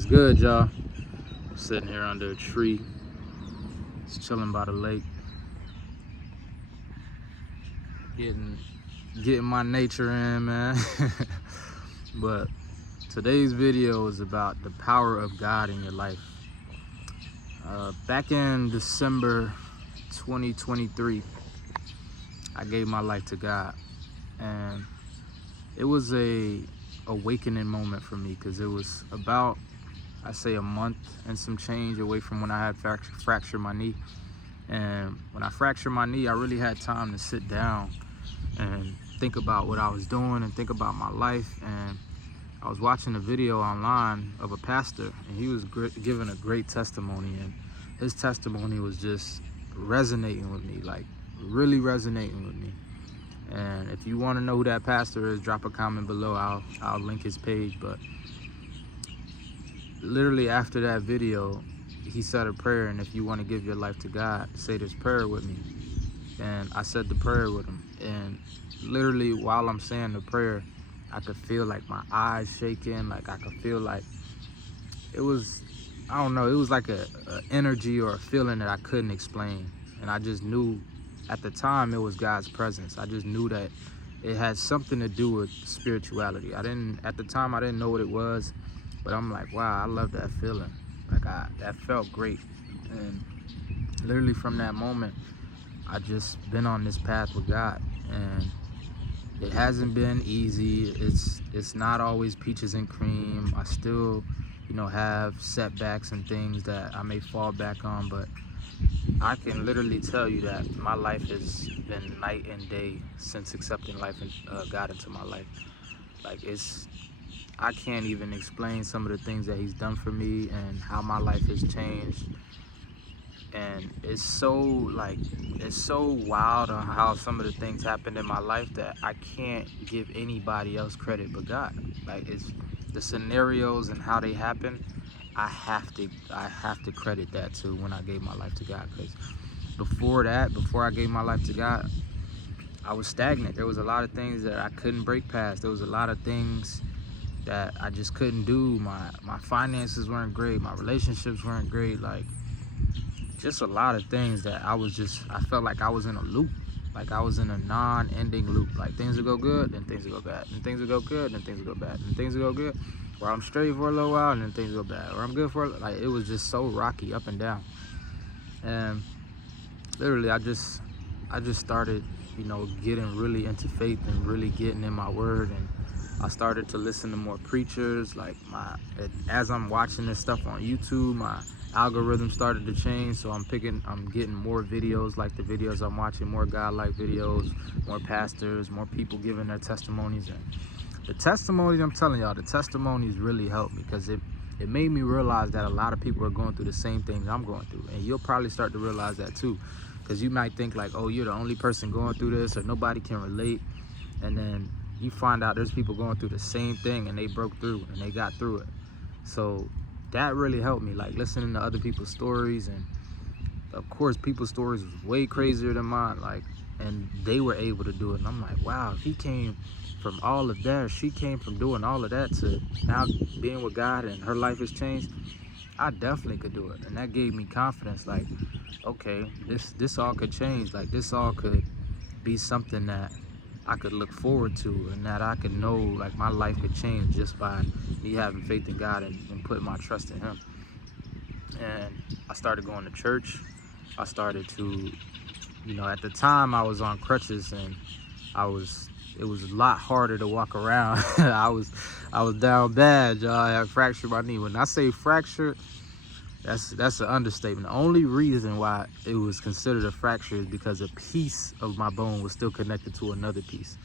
What's good, y'all? I'm sitting here under a tree, just chilling by the lake, getting my nature in, man. But today's video is about the power of God in your life. Back in December 2023, I gave my life to God, and it was a awakening moment for me because it was about, I say, a month and some change away from when I had fractured my knee. And when I fractured my knee, I really had time to sit down and think about what I was doing and think about my life. And I was watching a video online of a pastor, and he was giving a great testimony, and his testimony was just resonating with me, like really resonating with me. And if you want to know who that pastor is, drop a comment below. I'll link his page. But literally after that video, he said a prayer, and if you want to give your life to God, say this prayer with me. And I said the prayer with him, and literally while I'm saying the prayer, I could feel like my eyes shaking, like I could feel like it was, I don't know, it was like a energy or a feeling that I couldn't explain. And I just knew at the time it was God's presence. I just knew that it had something to do with spirituality. At the time I didn't know what it was, but I'm like, wow, I love that feeling. Like that felt great. And literally from that moment, I just been on this path with God, and it hasn't been easy. It's not always peaches and cream. I still, have setbacks and things that I may fall back on, but I can literally tell you that my life has been night and day since accepting God into my life. Like I can't even explain some of the things that he's done for me and how my life has changed. And it's so wild on how some of the things happened in my life that I can't give anybody else credit but God. Like, it's the scenarios and how they happen. I have to credit that to when I gave my life to God, because before I gave my life to God, I was stagnant. There was a lot of things that I couldn't break past. There was a lot of things that I just couldn't do. My finances weren't great. My relationships weren't great. Like, just a lot of things that I felt like I was in a loop. Like I was in a non-ending loop. Like, things would go good, then things would go bad. And things would go good, then things would go bad. And things would go good, where I'm straight for a little while, and then things go bad. Or I'm good for it was just so rocky up and down. And literally I just started, getting really into faith and really getting in my word. And I started to listen to more preachers. Like, as I'm watching this stuff on YouTube, my algorithm started to change, so I'm getting more videos like the videos I'm watching, more God-like videos, more pastors, more people giving their testimonies. And the testimonies, I'm telling y'all, the testimonies really helped me, because it made me realize that a lot of people are going through the same things I'm going through. And you'll probably start to realize that too, because you might think like, oh, you're the only person going through this, or nobody can relate. And then you find out there's people going through the same thing, and they broke through and they got through it. So that really helped me, like listening to other people's stories. And of course, people's stories was way crazier than mine, like, and they were able to do it. And I'm like, wow, if he came from all of that, she came from doing all of that to now being with God, and her life has changed, I definitely could do it. And that gave me confidence, like, okay, this all could change. Like, this all could be something that I could look forward to, and that I could know, like, my life could change just by me having faith in God and putting my trust in him. And I started going to church. I started to, at the time I was on crutches, and it was a lot harder to walk around. I was down bad, y'all. I had fractured my knee. When I say fractured, that's an understatement. The only reason why it was considered a fracture is because a piece of my bone was still connected to another piece.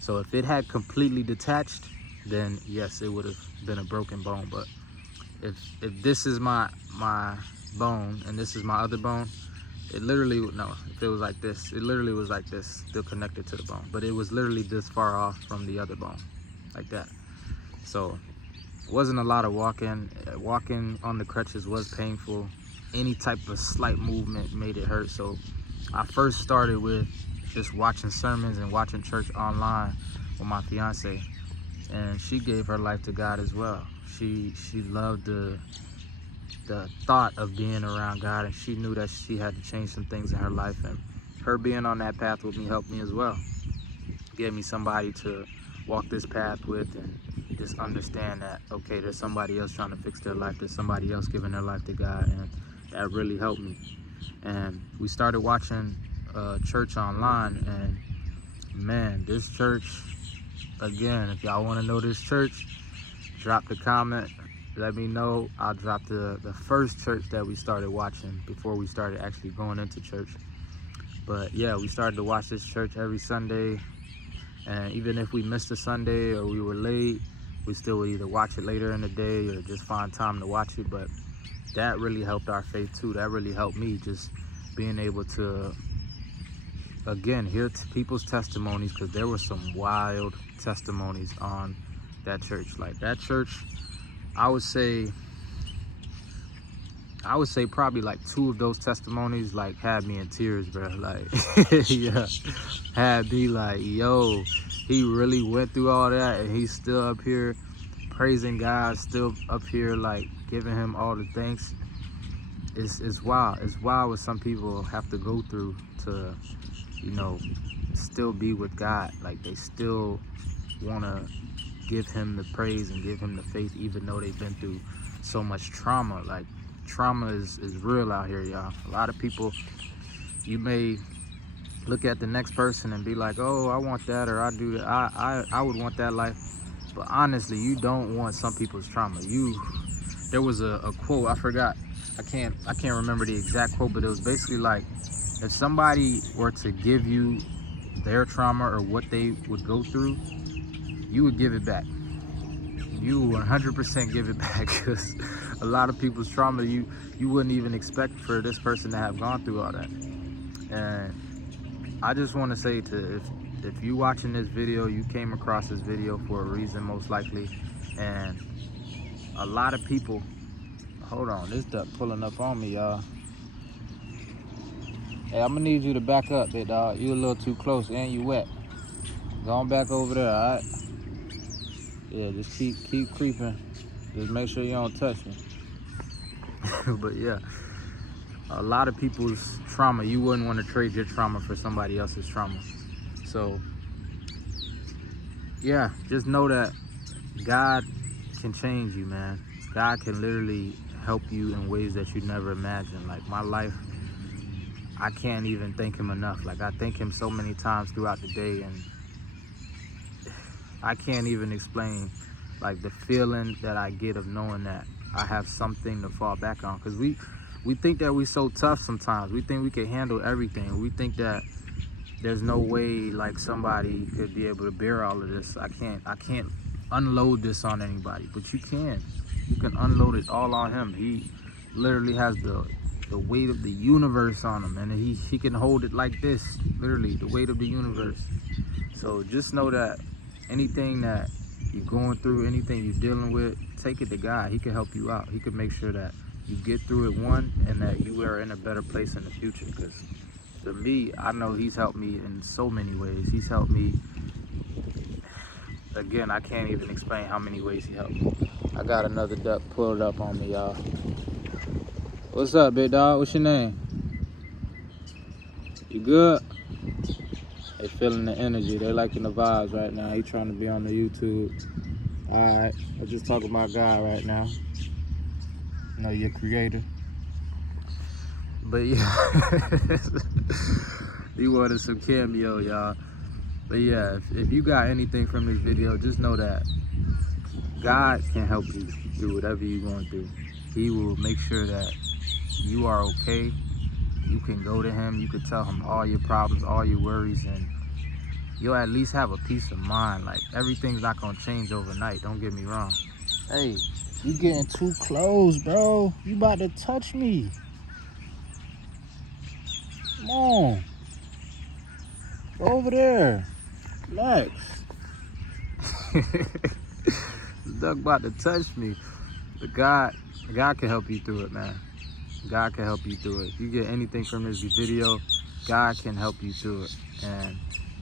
So if it had completely detached, then yes, it would have been a broken bone. But if this is my bone and this is my other bone, if it was like this, it literally was like this, still connected to the bone. But it was literally this far off from the other bone, like that. So it wasn't a lot of walking. Walking on the crutches was painful. Any type of slight movement made it hurt. So I first started with just watching sermons and watching church online with my fiance. And she gave her life to God as well. she loved the thought of being around God, and she knew that she had to change some things in her life, and her being on that path with me helped me as well. Gave me somebody to walk this path with and just understand that, okay, there's somebody else trying to fix their life, there's somebody else giving their life to God, and that really helped me. And we started watching church online, and man, this church, again, if y'all want to know this church, drop the comment, let me know. I'll drop the first church that we started watching before we started actually going into church. But yeah, we started to watch this church every Sunday, and even if we missed a Sunday or we were late, we still would either watch it later in the day or just find time to watch it. But that really helped our faith too. That really helped me, just being able to, again, hear people's testimonies, because there were some wild testimonies on that church. Like that church, I would say probably like 2 of those testimonies like had me in tears, bro. Like, yeah, had me like, yo, he really went through all that, and he's still up here praising God, still up here like giving him all the thanks. It's wild. It's wild what some people have to go through to, you know, still be with God. Like they still want to give him the praise and give him the faith, even though they've been through so much trauma. Like trauma is real out here, y'all. A lot of people, you may look at the next person and be like, oh, I want that, or I do that, I would want that life. But honestly, you don't want some people's trauma. There was a quote, I forgot, I can't remember the exact quote, but it was basically like, if somebody were to give you their trauma or what they would go through, you would give it back. You 100% give it back, because a lot of people's trauma, you wouldn't even expect for this person to have gone through all that. And I just want to say, if you watching this video, you came across this video for a reason, most likely. And a lot of people, hold on, this duck pulling up on me, y'all. Hey, I'm gonna need you to back up, big dog. You a little too close and you wet. Go on back over there, all right? Yeah, just keep creeping. Just make sure you don't touch me. But yeah, a lot of people's trauma, you wouldn't want to trade your trauma for somebody else's trauma. So yeah, just know that God can change you, man. God can literally help you in ways that you never imagined. Like my life, I can't even thank him enough. Like I thank him so many times throughout the day, and I can't even explain like the feeling that I get of knowing that I have something to fall back on. Because we think that we're so tough sometimes. We think we can handle everything. We think that there's no way like somebody could be able to bear all of this. I can't unload this on anybody, but you can. You can unload it all on him. He literally has the weight of the universe on him, and he can hold it like this, literally the weight of the universe. So just know that anything that you're going through, anything you're dealing with, take it to God. He can help you out. He can make sure that you get through it, one, and that you are in a better place in the future. Because to me, I know he's helped me in so many ways. He's helped me, again, I can't even explain how many ways he helped me. I got another duck pulled up on me, y'all. What's up, big dog? What's your name? You good? They feeling the energy. They liking the vibes right now. He trying to be on the YouTube. All right, let's just talk about God right now. You know, your creator. But yeah, he wanted some cameo, y'all. But yeah, if you got anything from this video, just know that God can help you through whatever you're going through. He will make sure that you are okay. You can go to him. You can tell him all your problems, all your worries, and you'll at least have a peace of mind. Like, everything's not going to change overnight. Don't get me wrong. Hey, you getting too close, bro. You about to touch me. Come on. Go over there. Relax. The duck about to touch me. But God can help you through it, man. God can help you through it. If you get anything from this video, God can help you through it. And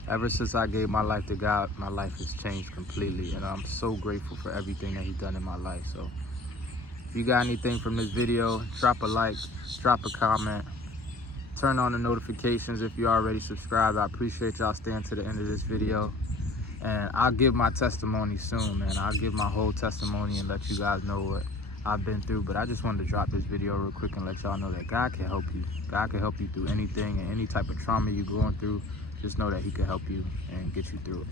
Ever since I gave my life to God, my life has changed completely, and I'm so grateful for everything that He's done in my life. So if you got anything from this video, drop a like, drop a comment, turn on the notifications if you already subscribed. I appreciate y'all staying to the end of this video, and I'll give my testimony soon, man. I'll give my whole testimony and let you guys know what I've been through. But I just wanted to drop this video real quick and let y'all know that God can help you. God can help you through anything and any type of trauma you're going through. Just know that He can help you and get you through it.